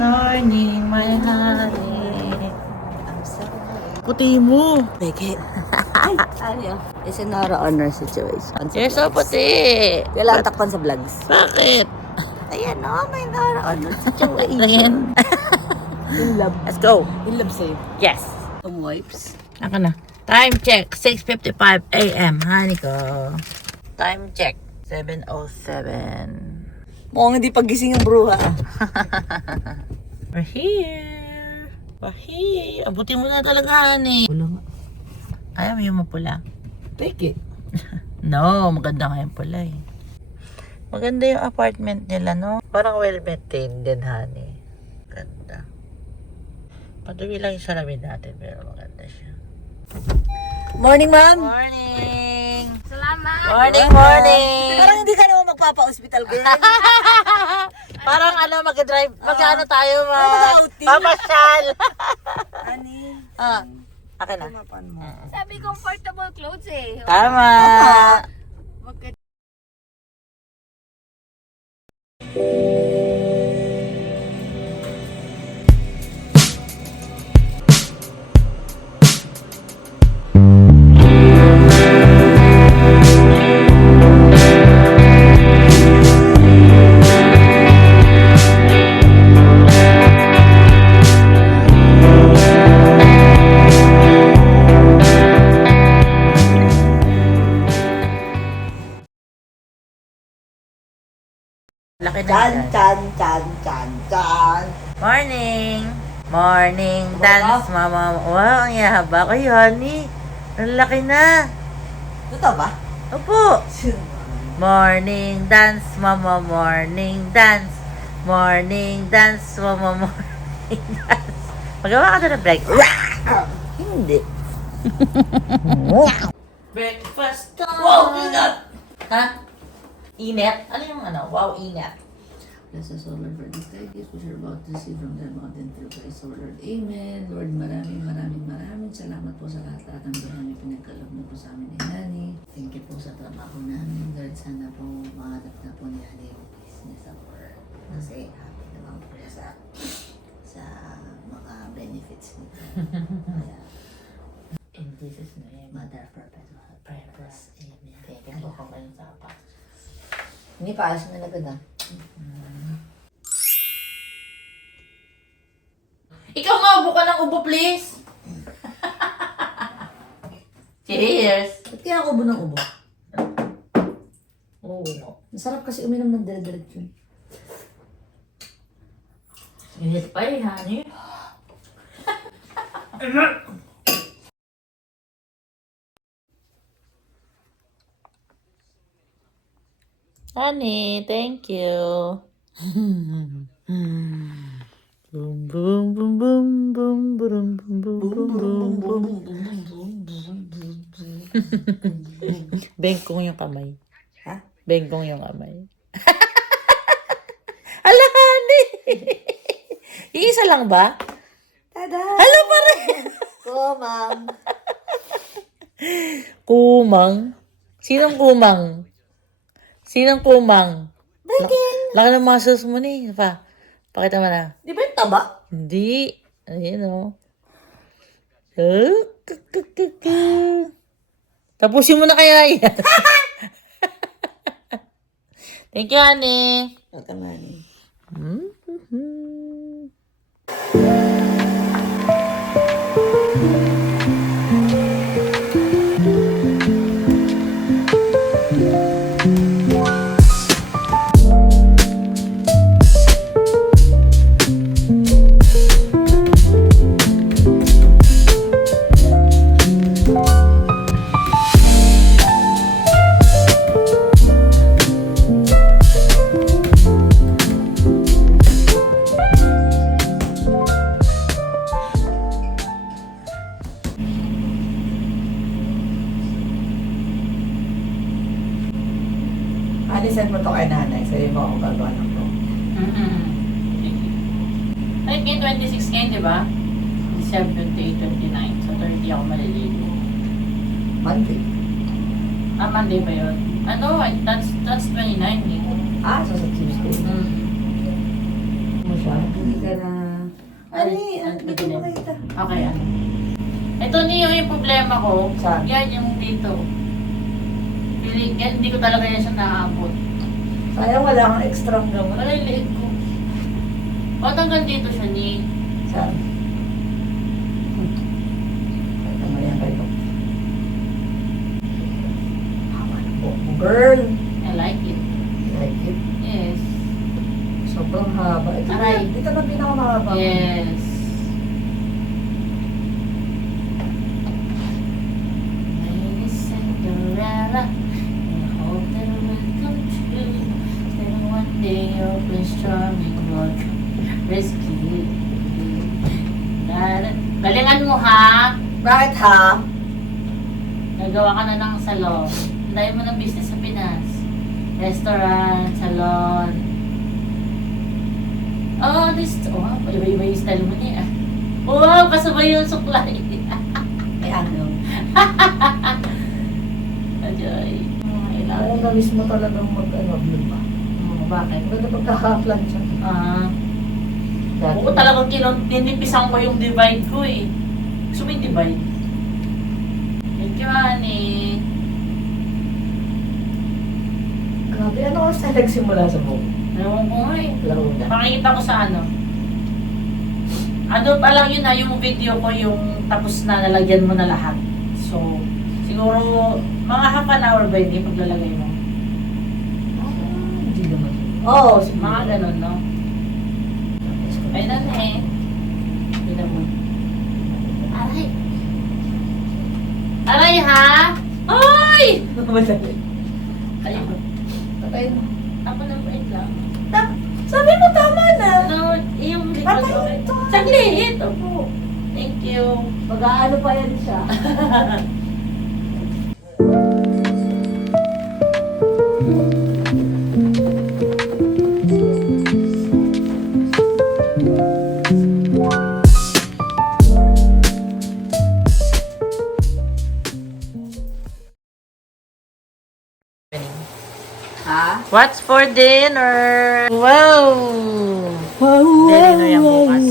Morning, my honey. Puti mo. Peke. Ano? It's another honor situation. You're so puti. Kailangan takpan sa vlogs. Bakit? Ayan o, may another honor situation. In love. Let's go. In love sa'yo. Yes. Some wipes. Ako na. Time check, 6:55 a.m. Honey ko. Time check, 7:07. Mukhang hindi pagising yung bruha. We're here. We're here. Abutin mo na talaga, honey. Wala nga. Ayaw mo yung mapula. Take it. No, maganda nga yung pula eh. Maganda yung apartment nila, no? Parang well-maintained din, honey. Ganda. Patuloy lang yung salamin natin, pero maganda siya. Morning, ma'am. Morning! Salamat! Morning! Parang hindi ka naman magpapa-hospital, girl. Parang mag-drive, mag-ano tayo, mag-outing. papasyal. Honey. Akin na. Tumapan mo. Sabi comfortable clothes eh. Tama! Magka- Laki na Chan, yan. chan, chan, chan, chan. Morning! Morning dance, mama. Wow, ang yahaba ko, honey. Ang laki na. Totoo ba? Opo. Morning dance, mama, morning dance. Morning dance, mama, morning dance. Magawa ka na ng break. Hindi. Breakfast time! Wow, ingat! Ha? Init? Ano yung Wow, init. Bless us, O Lord, for this day, gifts which are about to receive from the mountain through Christ, O Lord. Amen. Lord, maraming salamat po sa lahat ng buhay na pinagkaloob na po sa amin ni Nani. Thank you po sa trabaho namin. Lord, sana po mahanap na po ni Nani yung business at work. Kasi happy naman po siya sa mga benefits nito. Kaya, In Jesus' name. Mother Perpetual Purpose. Amen. Thank you po kung kayong sapat. Hindi pa, ayos na agad ah. Ikaw nga, ubo ka ng ubo, please. Cheers. Ba't kaya ako ubo ng ubo? Oo, no. Masarap kasi uminom ng dire-diretso. Init pa eh, honey. Honey, thank you. Boom, boom, boom, boom, boom, boom, boom, boom, boom, boom, boom. Bengkong yung kamay. Ha? Bengkong yung kamay. Ala, honey! Iisa lang ba? Tada! Hala pa rin! Ko, ma'am. Kumang? Sinong kumang? Sinong kumang? Laki ng muscles mo ni. Pakita mo na. Di ba yung taba? Hindi. Ayan o. Tapusin mo na kaya yan. Thank you, honey. Welcome, honey. Honey, send mo to kay nanay. Sa'yo mo akong gagawa ng to. Ay, ngayon 26 ngayon, di ba? December 29. So, 30 ako maliligo. Monday. Monday ba yun? That's 29 eh. So sa Tuesday. Mo siya. Hindi ka na Ani, hindi ko makita. Okay, ano? Ito yung problema ko. Saan? Yan yung dito. Feeling, yan, hindi ko talaga yan siya naaabot. Sayang wala kang extra gamot. Wala yung liit ko. Ba't hanggang dito siya ni? Saan? Ito mo yan kayo. Hama na po mo, girl. I like it. Like it. Yes. Sobrang haba. Ito na, Aray. ito na pinakamahaba. Yes. Lady Cinderella, I hope that it will come true. Then one day your Prince Charming will rescue you. Galingan mo ha. Bakit ha? Nagawa ka na ng salon. Dahil mo ng business sa Pinas. Restaurant, salon. Oh, iba-iba yung style mo niya. Wow, pasabay yung suklay. May ano. Ajoy. Alam na mismo talagang mag-vlog ba? Bakit? Maganda pagkaka-plan siya. Oo, talagang tinipisan ko yung divide ko eh. Gusto mo yung divide? Thank you, honey. Grabe, ano oras tayo nagsimula sa buong? Ewan ko nga eh. Laro na. Makikita ko sa ano. Ano pa lang yun na yung video ko yung tapos na nalagyan mo na lahat. So, siguro mga half an hour ba hindi paglalagay mo? Hindi naman. Oo, Mga ganun, no? Ay na eh. Hindi naman. Aray! Aray ha! Ay! Madali. Ayun. Patay mo. Ako na wait lang. Sabi mo tama na. No, yung likod ko. Patay ito. Saglit! Opo. Thank you. Mag-aano pa yan siya. Ha? What's for dinner? Wow! Dinner yan bukas.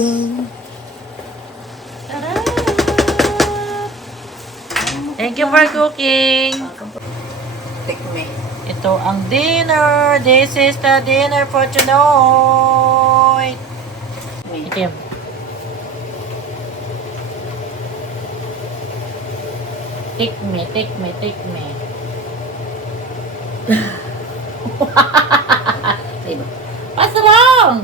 Tara! Thank you for cooking. Take me. Ito ang dinner. This is the dinner for tonight. Itim. Take me, take me, take me. Diba? What's wrong?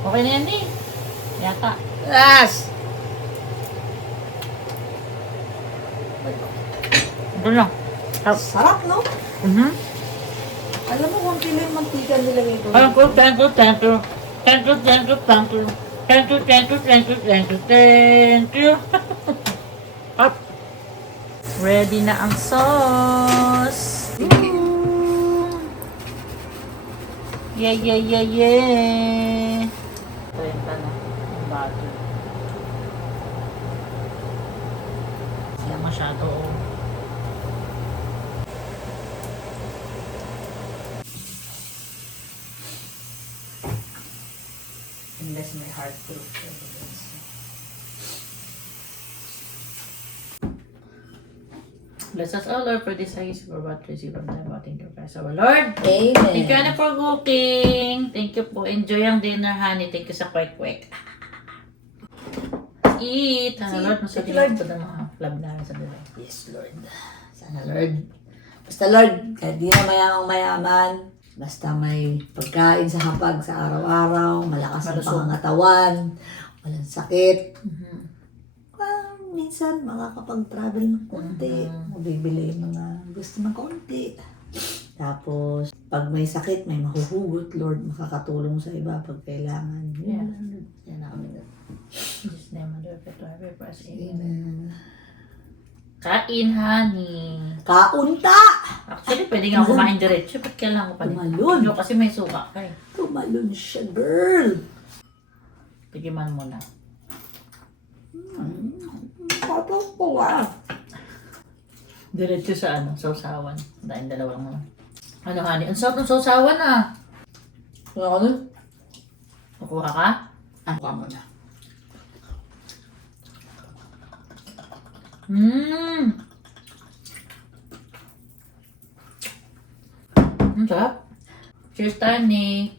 Okay na yan eh. Yata. Yes! Ito na. Sarap, no? Alam mo kung kilo yung mantika nilagay ko. Thank you, thank you, thank you. Thank you, thank you, thank you. Thank you, thank you, thank you, thank you, thank you. Up. Ready na ang sauce. Yeah, yeah, yeah, yeah. Trenta na. Ang butter. Hindi masyado. Unless may heartproof evidence. Bless us all, Lord, for this I for what we receive from thy mouth. Thank you, Christ our Lord. Amen. Thank you, Anna, for cooking. Thank you po. Enjoy ang dinner, honey. Thank you sa kwek-kwek. Eat. Sana, Lord, masarap Lord. ito ng mga love namin sa dinner. Yes, Lord. Sana, Lord. Basta, Lord, kahit di na mayamang mayaman, basta may pagkain sa hapag sa araw-araw, malakas ang Malusog. pangangatawan, walang sakit. Minsan, makakapag-travel ng konti. Mabibili yung mga gusto ng konti. Tapos, pag may sakit, may mahuhugot, Lord, makakatulong sa iba pag kailangan. Yeah. Yan na kami. In Jesus' name, I do it to every person. Amen. Kain, honey. Kaunta! Actually, pwede nga kumain diretso. Ba't kailangan ko pa rin? Tumalon. Ano, kasi may suka ka eh. Tumalon siya, girl. Tigiman mo na. Tapos ko Diretso sa ano, sausawan. Dahil dalawa lang naman. Ano, honey? Ang sarap ng sausawan ah. Ano? Kuha ka? Kuha mo na. Ang sarap. Cheers tayo ni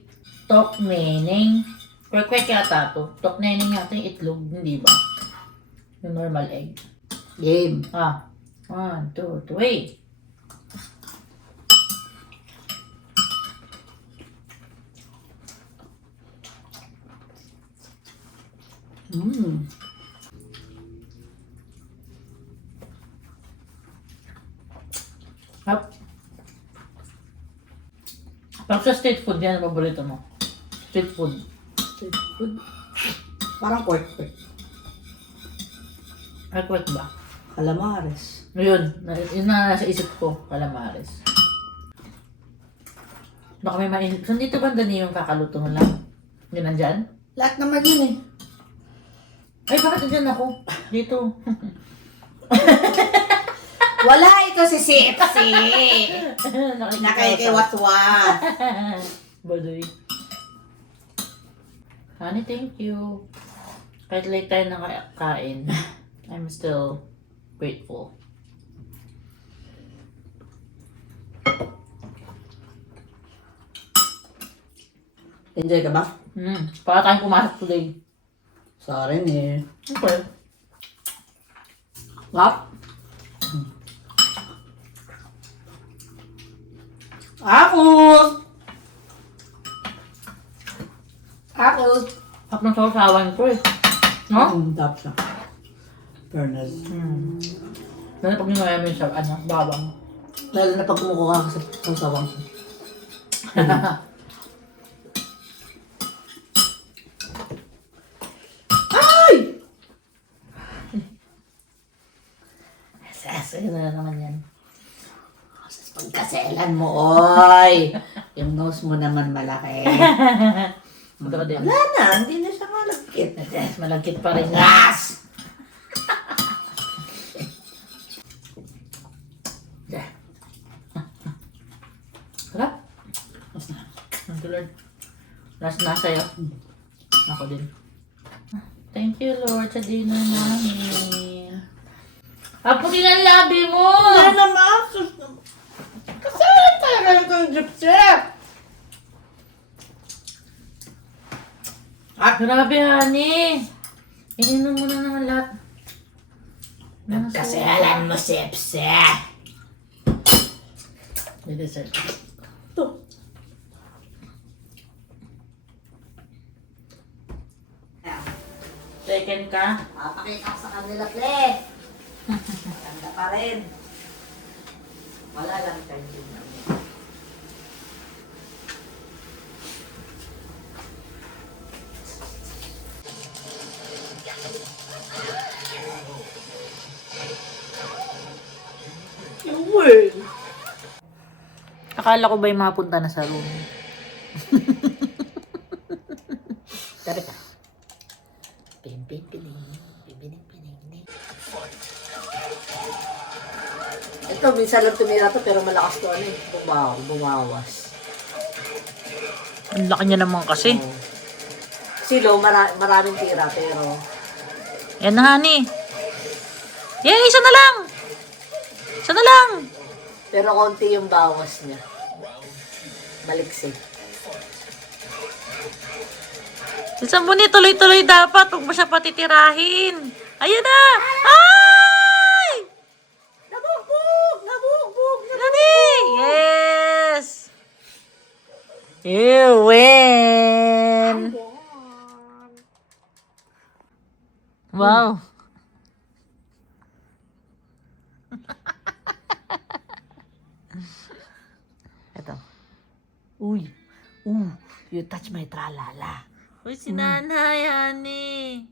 Tok Neneng. Kwek-kwek yata to. Tok Neneng yata yung itlog, hindi ba? Yung normal egg. Game. 1, 2, 3. Hap. Pag sa street food, yan ang paborito mo. Street food. Street food. Parang pork. Kwek-kwek ba? Calamares. Yun na nasa isip ko, calamares. Baka may mainit. Saan dito banda niyo yung kakaluto mo lang? Yun nandyan? Lahat naman yun eh. Ay, bakit nandyan ako? Dito. Wala ito si Sipsi. Nakikiwat-wat. Baduy. Honey, thank you. Kahit late tayo nakakain, I'm still grateful. Enjoy ka ba? Para tayong pumasok today. Sa akin eh. Okay. Lap. Apple! Hap ng sausawan ko eh. No? Tap siya. Fairness. Lalo pag ninaya mo yung sa, bawang. Lalo na pag kumukuha ka sa sawang. Ay! Sasay na naman yan. Pagkaselan mo, oy! Yung nose mo naman malaki. Ito ka din. Wala na, hindi na siya malagkit. Yes, malagkit pa rin. Yes! Sarap. Thank you, Lord. Last na sa'yo. Ako din. Thank you, Lord, sa dinner namin. Apo din ang labi mo! Wala naman! Kaselan talaga itong gypsy! Grabe, honey. Ininom mo na naman lahat. Kaselan mo, Sipsi! May dessert. Ito. Second ka? Papakita ko sa kanila, Ple. Maganda pa rin. Wala lang kayo din. Akala ko ba yung mapunta na sa room? Dapat ka. Piling. Ito, minsan lang tumira to pero malakas to ano eh. Bumawas. Ang laki niya naman kasi. Silo, maraming tira pero... Yan na, honey. Yan, isa na lang. Isa na lang. Pero konti yung bawas niya. Baliksik. Isang mo tuloy-tuloy dapat. Huwag mo siya patitirahin. Ayun na. Ay! Nabugbog! Honey! Yes! You win! Wow! Ito. Uy! You touch my tralala. Uy, si nanay, honey.